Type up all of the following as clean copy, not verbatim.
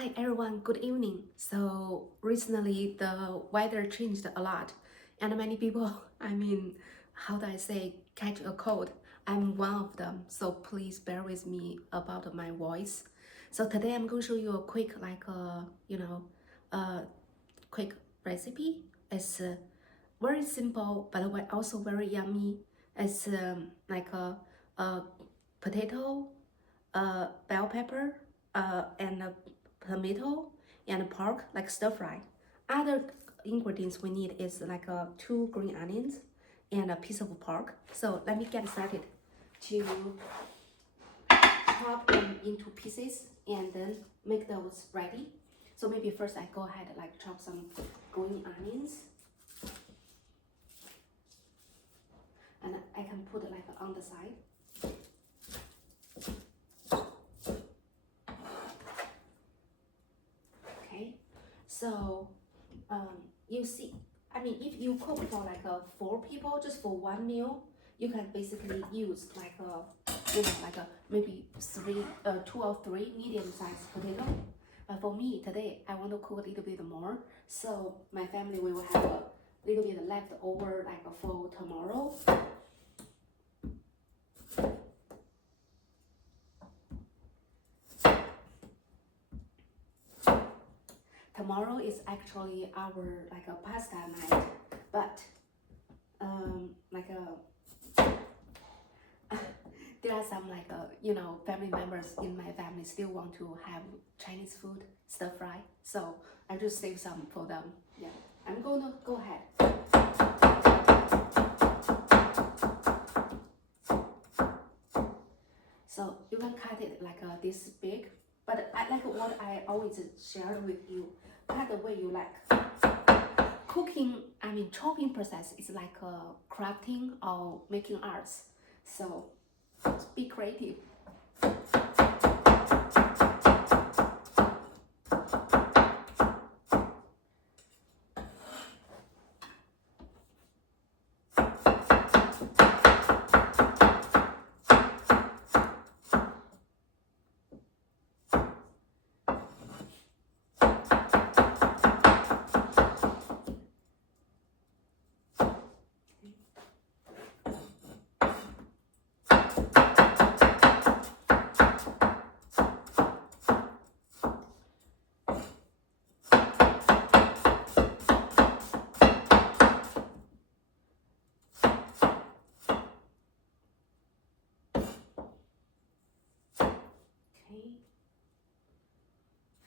Hi everyone, good evening. So recently the weather changed a lot and many people, how do I say, catch a cold. I'm one of them, so please bear with me about my voice. So today I'm going to show you a quick quick recipe. It's very simple but also very yummy. It's a potato, bell pepper, and a tomato and pork, like stir fry. Other ingredients we need is like 2 green onions and a piece of pork. So let me get started to chop them into pieces and then make those ready. So maybe first I go ahead like chop some green onions, and I can put like on the side. Okay, so you see, if you cook for like 4 people, just for one meal, you can basically use like maybe 2 or 3 medium-sized potato. But for me today, I want to cook a little bit more, so my family will have a little bit left over like for tomorrow. Tomorrow is actually our like a pasta night, but there are some family members in my family still want to have Chinese food stir fry, so I just save some for them. Yeah, I'm gonna go ahead. So you can cut it like this big, but I like what I always share with you. Cut the way you like. Cooking, chopping process is like crafting or making arts. So be creative.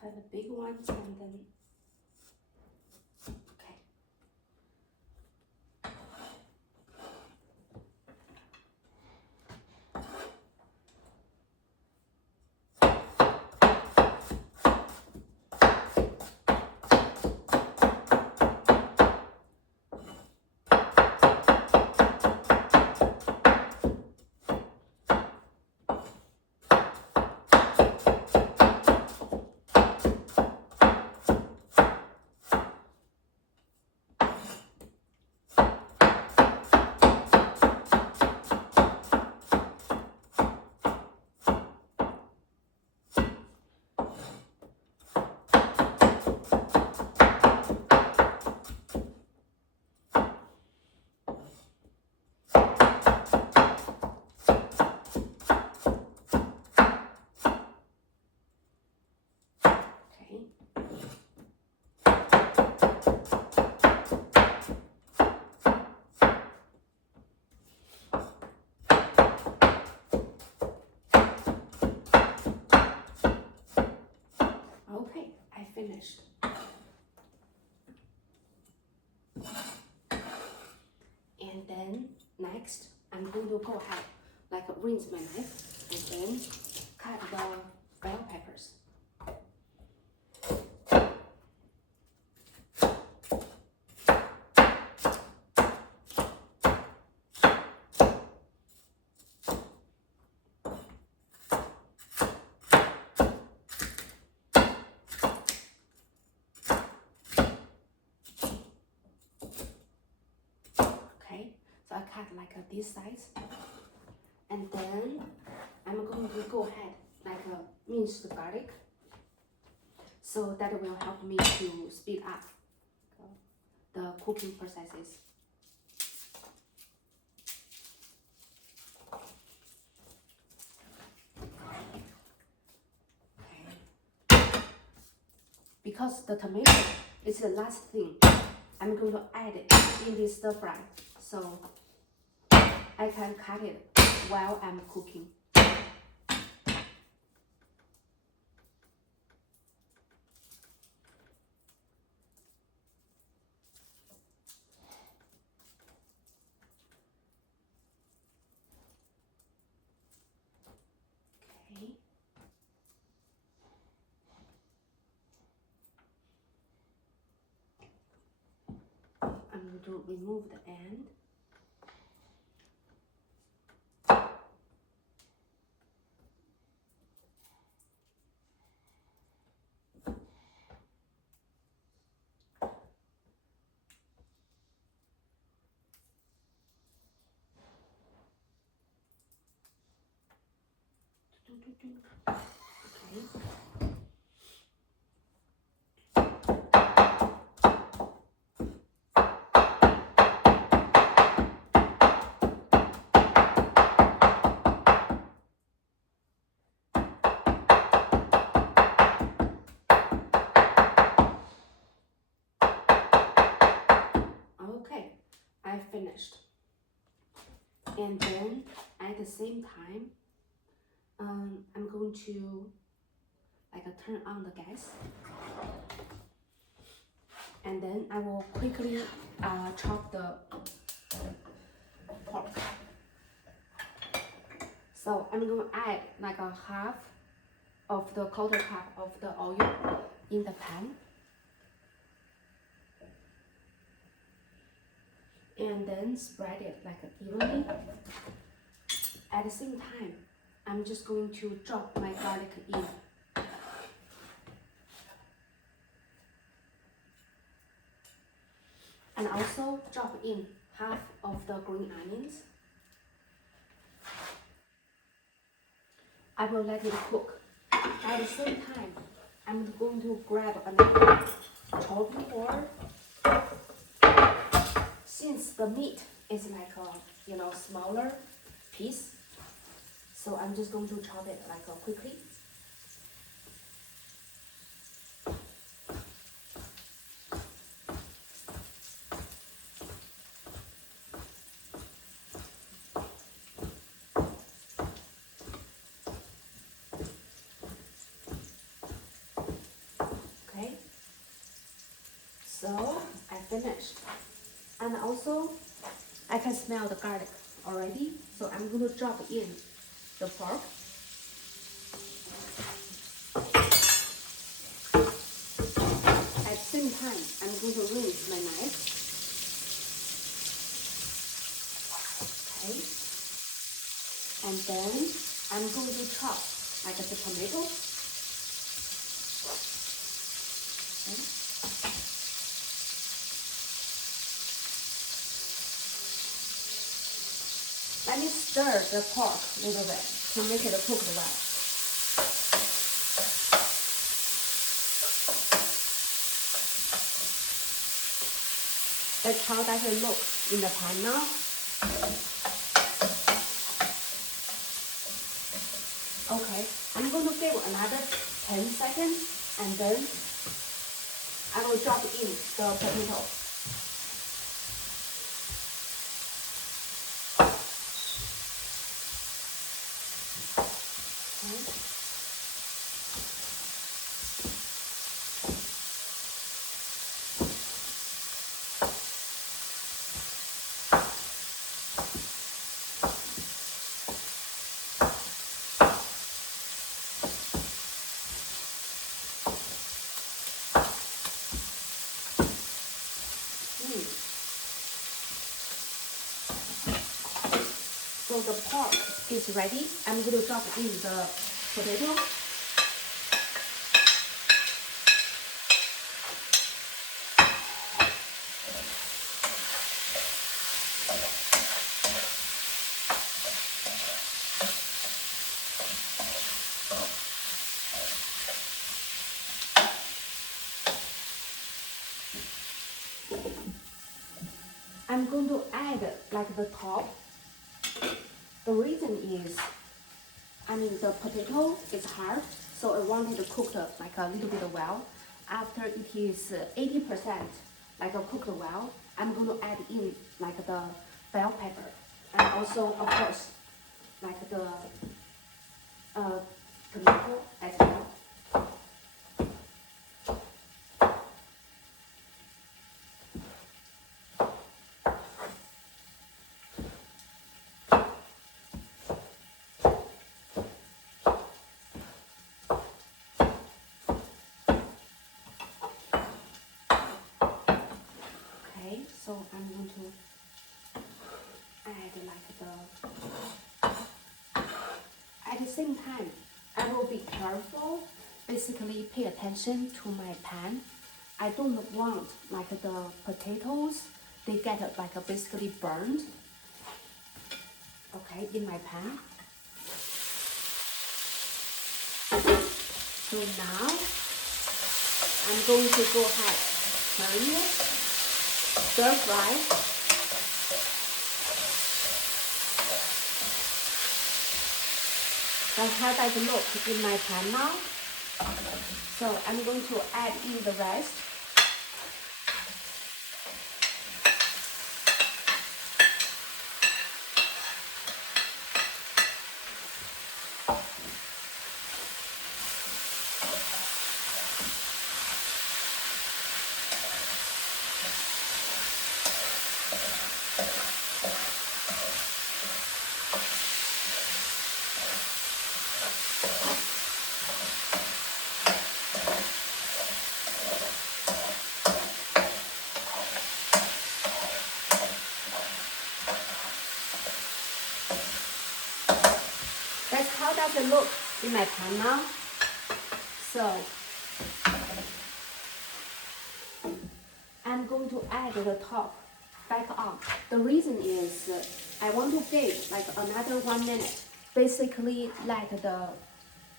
Find the big ones and then okay. Okay, I finished. And then next, I'm going to go ahead, like rinse my knife, and then cut the bell peppers. So I cut like this size, and then I'm going to go ahead like mince the garlic. So that will help me to speed up the cooking processes. Because the tomato is the last thing I'm going to add it in this stir fry, so I can cut it while I'm cooking. Okay. I'm going to remove the end. Okay, I finished. And then at the same time, I'm going to turn on the gas, and then I will quickly chop the pork. So I'm going to add like a half of the quarter cup of the oil in the pan, and then spread it like evenly. At the same time, I'm just going to drop my garlic in. And also drop in half of the green onions. I will let it cook. At the same time, I'm going to grab another chopping board. Since the meat is like a smaller piece, so I'm just going to chop it quickly. Okay, so I finished. And also, I can smell the garlic already, so I'm going to drop in the pork. At the same time, I'm going to rinse my knife. Okay. And then I'm going to chop the tomato. Okay. Let me stir the pork a little bit to make it cooked well. That's how does it look in the pan now. Okay, I'm going to give another 10 seconds, and then I will drop in the potato. So the pork is ready. I'm going to drop in the potato. I'm going to add like the top. The reason is, the potato is hard, so I wanted to cook like a little bit well. After it is 80% like cooked well, I'm going to add in like the bell pepper, and also of course like the tomato as well. Okay, so I'm going to add like at the same time, I will be careful, basically pay attention to my pan. I don't want like the potatoes, they get like basically burned, okay, in my pan. So now, I'm going to go ahead, turn it, stir fry. That's how that look in my pan now. So I'm going to add in the rest. That's how does it look in my pan now. So I'm going to add the top back on. The reason is I want to give like another 1 minute. Basically let the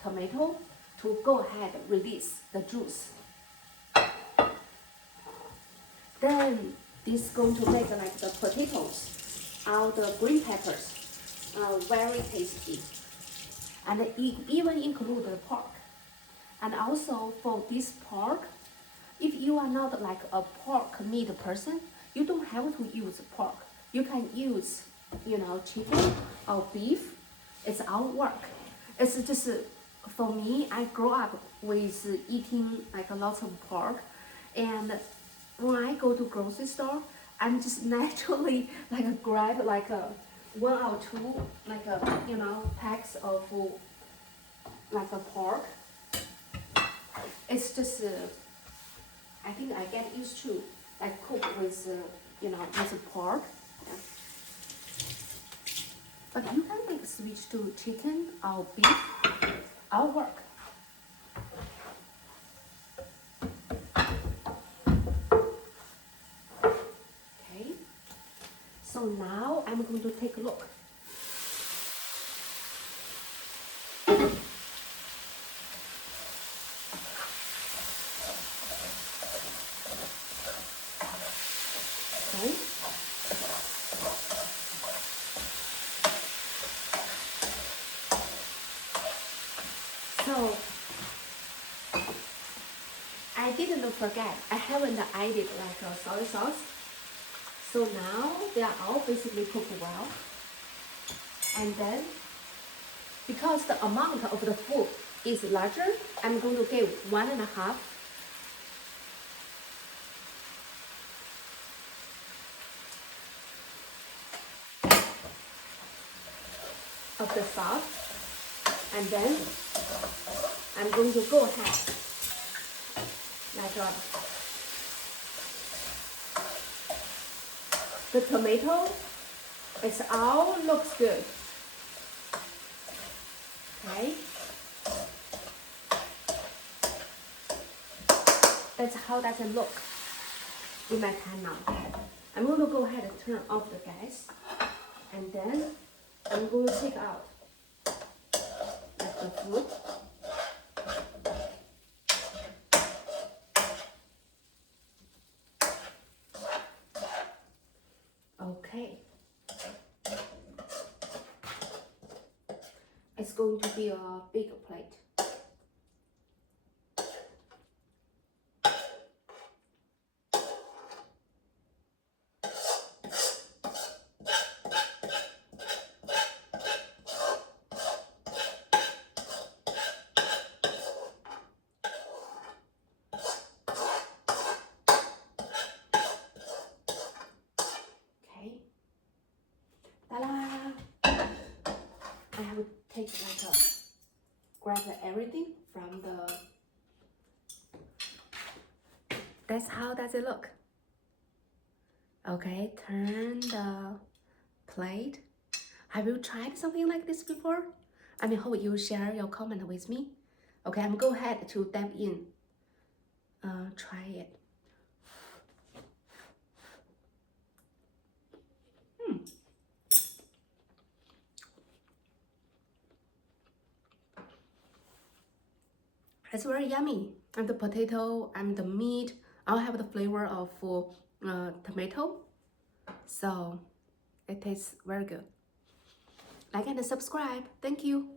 tomato to go ahead release the juice. Then this is going to make like the potatoes or the green peppers very tasty. And even include the pork. And also for this pork, if you are not like a pork meat person, you don't have to use pork. You can use, chicken or beef. It's our work. It's just, for me, I grew up with eating like lots of pork. And when I go to grocery store, I'm just naturally like grab like a 1 or 2 like packs of like a pork. It's just I think I get used to like cook with with pork. Yeah. But you can like switch to chicken or beef. I'll work. Okay. So now I'm going to take a look. Okay. So I didn't forget, I haven't added like a soy sauce. So now they are all basically cooked well. And then, because the amount of the food is larger, I'm going to give 1.5 of the sauce. And then I'm going to go ahead like the tomato, it's all looks good. Okay. That's how does it look in my pan now. I'm going to go ahead and turn off the gas, and then I'm going to take out like the food. it's going to be a bigger plate. Okay. Ta-da! I have to take like a grab everything from the. That's how does it look. Okay, turn the plate. Have you tried something like this before? I mean, hope you share your comment with me. Okay, I'm go ahead to dive in. Try it. It's very yummy. And the potato and the meat all have the flavor of tomato. So it tastes very good. Like and subscribe. Thank you.